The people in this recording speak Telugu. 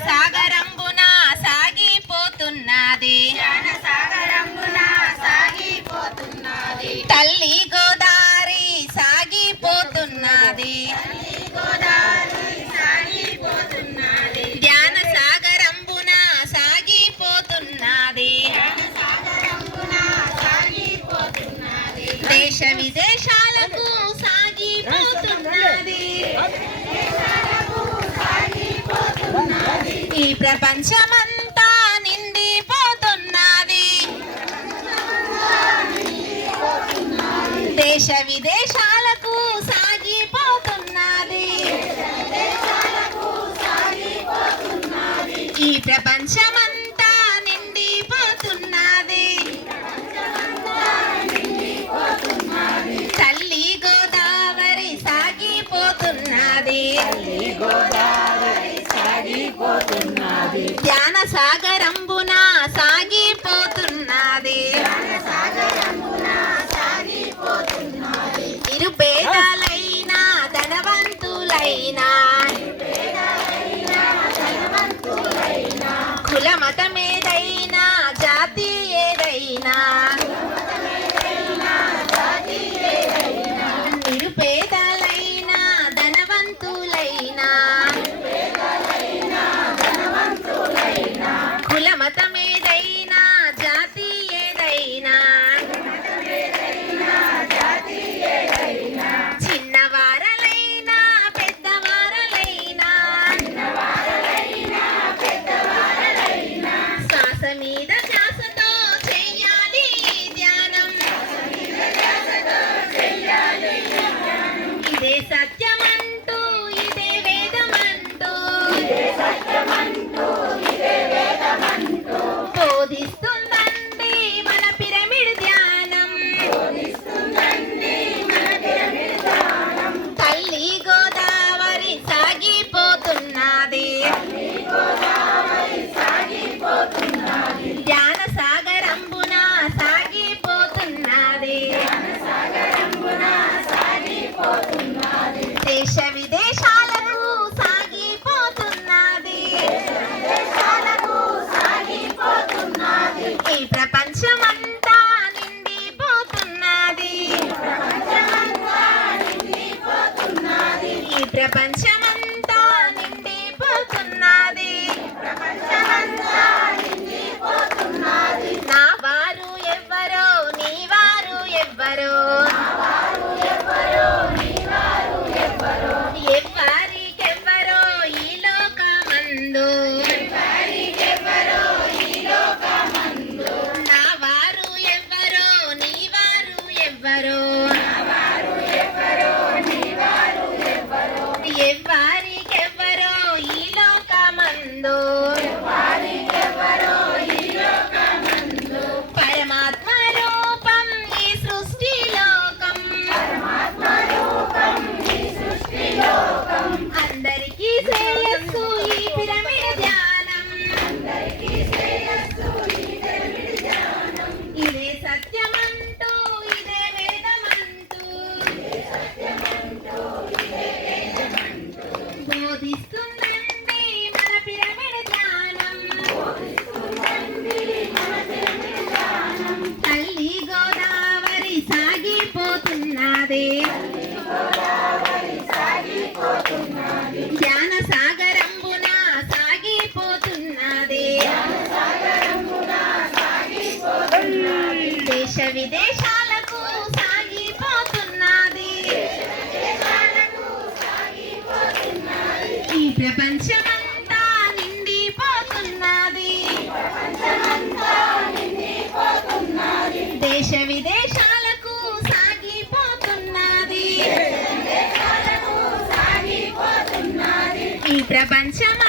సాగరంబున సాగిపోతున్నది తల్లి గోదావరి సాగిపోతున్నది జ్ఞాన సాగరంబున సాగిపోతున్నది దేశ విదేశాలకు సాగిపోతున్నది ఈ ప్రపంచమంతా నిండిపోతున్నది దేశ విదేశాలకు సాగిపోతున్నది ఈ ప్రపంచమంతా నిండిపోతున్నది తల్లి గోదావరి సాగిపోతున్నది జ్ఞాన సాగరంబున సాగిపోతున్నది నిరుపేదలైన ధనవంతులైన కుల మతమేదైనా జాతి ఏదైనా నిరుపేదలైన ధనవంతులైన కుల మతమేదైనా జాతి ఏదైనా చిన్నవారలైనా పెద్దవారలైనా శ్వాస మీద ధ్యాసతో చెయ్యాలి ధ్యానం ఇదే సత్యమంటూ ఇదే వేదమంటూ బోధిస్తుందండి మన పిరమిడ్ ధ్యానం తల్లి గోదావరి సాగిపోతున్నది జ్ఞాన సాగరంబున సాగిపోతున్నది దేశ విదేశాలకు సాగిపోతున్నది ఈ ప్రపంచమంతా నిండిపోతున్నది ఈ ప్రపంచమంతా నిండిపోతున్నది నా వారు ఎవ్వరో నీ వారు ఎవ్వరో ఎవ్వరికెవ్వరో ఈ లోకమందు నా వారు ఎవ్వరో నీ వారు ఎవ్వరో ఎవ్వరికెవ్వరో ఈ లోకమందు పరమాత్మ రూపం ఈ సృష్టి లోకం అందరికీ శ్రేయస్సు ఈ పిరమిడ్ ధ్యానం ఇదే సత్యమంటూ ఇదే వేదమంటూ బోధిస్తుందండి మన పిరమిడ్ ధ్యానం తల్లి గోదావరి సాగిపోతున్నది జ్ఞాన సాగరంబున సాగిపోతున్నది దేశ విదేశాలకు సాగిపోతున్నది ఈ ప్రపంచమంతా నిండిపోతున్నది దేశ విదేశాలకు సాగిపోతున్నది ఈ ప్రపంచం